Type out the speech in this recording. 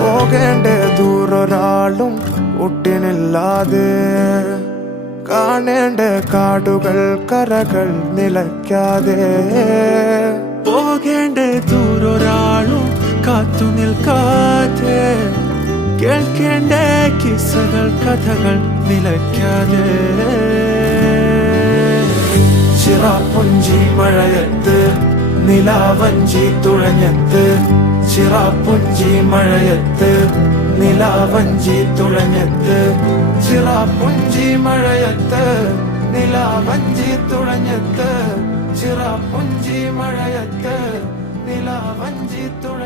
പോകേണ്ട ദൂരൊരാളും ഒട്ടിനില്ലാതെ കാണേണ്ട കാടുകൾ കരകൾ നിലയ്ക്കാതെ പോകേണ്ട ദൂരൊരാളും കാത്തു നിൽക്കാതെ കേൾക്കേണ്ട കിസകൾ കഥകൾ നിലയ്ക്കാതെ ചിറാപ്പുഞ്ചി മഴയത്ത് നിലാവഞ്ചി തുഴഞ്ഞത്ത് ചിറാപ്പുഞ്ചി മഴയത്ത് നിലാവഞ്ചി തുഴഞ്ഞത്ത് ചിറാപ്പുഞ്ചി മഴയത്ത് നിലാവഞ്ചി തുഴഞ്ഞത്ത് ചിറാപ്പുഞ്ചി മഴയത്ത് നിലാവഞ്ചി തുഴ